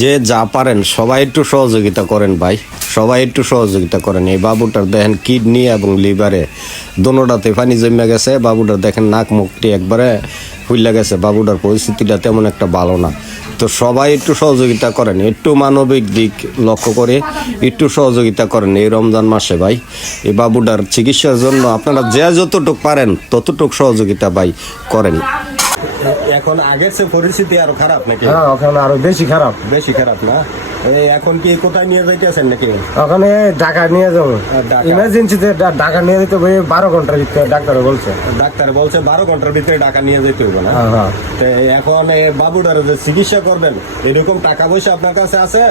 যে যা পারেন সবাই একটু সহযোগিতা করেন ভাই, সবাই একটু সহযোগিতা করেন। এই বাবুটার দেখেন কিডনি এবং লিভারে দোনোটাতে পানি জমে গেছে। বাবুটার দেখেন নাক মুখটি একবারে ফুইলা গেছে। বাবুটার পরিস্থিতিটা তেমন একটা ভালো না। তো সবাই একটু সহযোগিতা করেন, একটু মানবিক দিক লক্ষ্য করে একটু সহযোগিতা করেন এই রমজান মাসে ভাই। এই বাবুটার চিকিৎসার জন্য আপনারা যে যতটুকু পারেন ততটুকু সহযোগিতা ভাই করেন। এখন আগের সে পরিস্থিতি আরো খারাপ নাকি? হ্যাঁ, ওখানে আরো বেশি খারাপ। বেশি খারাপ না? এখন কি কোথায় নিয়ে যাইতেছেন নাকি? ওখানে ঢাকা নিয়ে যাবো, ঢাকা? ইমার্জেন্সিতে ঢাকা নিয়ে যেতে হবে 12 ঘন্টার ভিতরে ডাক্তার বলছে। ডাক্তার বলছে 12 ঘন্টার ভিতরে ঢাকা নিয়ে যেতে হবে না? হ্যাঁ, হ্যাঁ। তো এখন বাবুটার যে চিকিৎসা করবেন এরকম টাকা পয়সা আপনার কাছে আছে?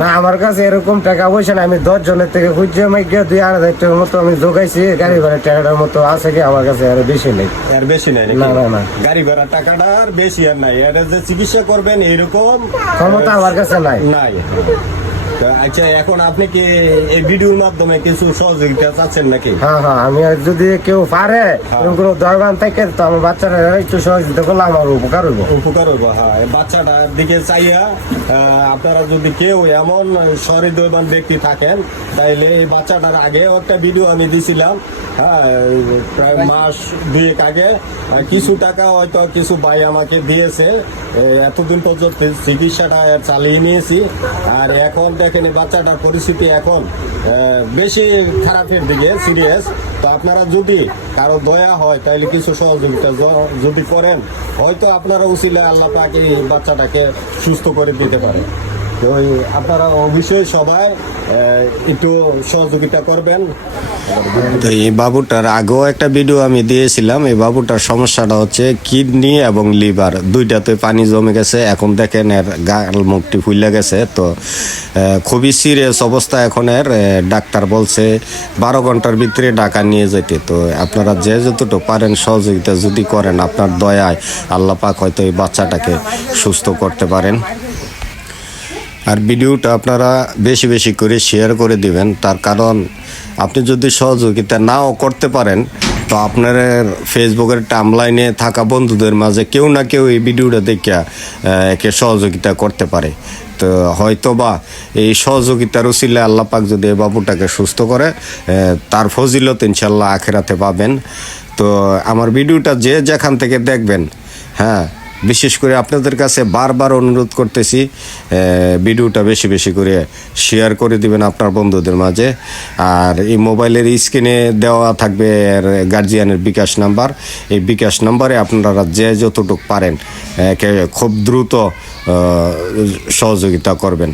না, আমার কাছে এরকম টাকা পয়সা না। আমি 10 জনের থেকে খুঁজে মাইকে 2,000 টাকার মতো আমি যোগাইছি। গাড়ি ভাড়া টাকাটার মতো আছে কি আমার কাছে? আর বেশি নেই। আর বেশি নাই নাকি? না, না, না। গাড়ি ভাড়া টাকাটা আর বেশি আর নাই। এটা যে চিকিৎসা করবেন এরকম ক্ষমতা আমার কাছে নাই। নাই। তো আচ্ছা, এখন আপনি কি এই ভিডিওর মাধ্যমে কিছু সহযোগিতা চাচ্ছেন নাকি? হ্যাঁ, হ্যাঁ। আমি আর যদি কেউ পারে এরকম কোনো দরবার থাকে তো আমার বাচ্চারা একটু সহযোগিতা করলে আমার উপকার হইব। উপকার হইব, হ্যাঁ। এই বাচ্চাটার দিকে চাইয়া আপনারা যদি কেউ এমন সহৃদয়বান ব্যক্তি থাকেন তাইলে এই বাচ্চাটার আগে একটা ভিডিও আমি দিছিলাম, হ্যাঁ, প্রায় মাস 2 আগে। কিছু টাকা হয়তো কিছু ভাই আমাকে দিয়েছে। এতদিন পর্যন্ত চিকিৎসাটা চালিয়ে নিয়েছি। আর এখন দেখেন এই বাচ্চাটার পরিস্থিতি এখন বেশি খারাপের দিকে, সিরিয়াস। তো আপনারা যদি কারো দয়া হয় তাহলে কিছু সহযোগিতা যদি করেন, হয়তো আপনারা উচিলে আল্লাহ পাক এই বাচ্চাটাকে সুস্থ করে দিতে পারে। তো আপনারা অবশ্যই সবাই একটু সহযোগিতা করবেন। তো এই বাবুটার আগেও একটা ভিডিও আমি দিয়েছিলাম। এই বাবুটার সমস্যাটা হচ্ছে কিডনি এবং লিভার দুইটাতে পানি জমে গেছে। এখন দেখেন এর গাল মুখটি ফুলে গেছে। তো খুবই সিরিয়াস অবস্থা এখন এর। ডাক্তার বলছে 12 ঘন্টার ভিতরে ঢাকা নিয়ে যেতে। তো আপনারা যে যতটুকু পারেন সহযোগিতা যদি করেন, আপনার দয়ায় আল্লাহ পাক হয়তো এই বাচ্চাটাকে সুস্থ করতে পারেন। আর ভিডিওটা আপনারা বেশি বেশি করে শেয়ার করে দিবেন। তার কারণ আপনি যদি সহযোগিতা নাও করতে পারেন তো আপনার ফেসবুকের টাইমলাইনে থাকা বন্ধুদের মাঝে কেউ না কেউ এই ভিডিওটা দেখে একে সহযোগিতা করতে পারে। তো হয়তো বা এই সহযোগিতার উসিলে আল্লাহ পাক যদি এই বাবুটাকে সুস্থ করে, তার ফজিলত ইনশাল্লাহ আখেরাতে পাবেন। তো আমার ভিডিওটা যে যেখান থেকে দেখবেন, হ্যাঁ, বিশেষ করে আপনাদের কাছে বারবার অনুরোধ করতেছি ভিডিওটা বেশি বেশি করে শেয়ার করে দিবেন আপনার বন্ধুদের মাঝে। আর এই মোবাইলের স্ক্রিনে দেওয়া থাকবে গার্জিয়ানের বিকাশ নাম্বার। এই বিকাশ নাম্বারে আপনারা যে যতটুকু পারেন খুব দ্রুত সহযোগিতা করবেন।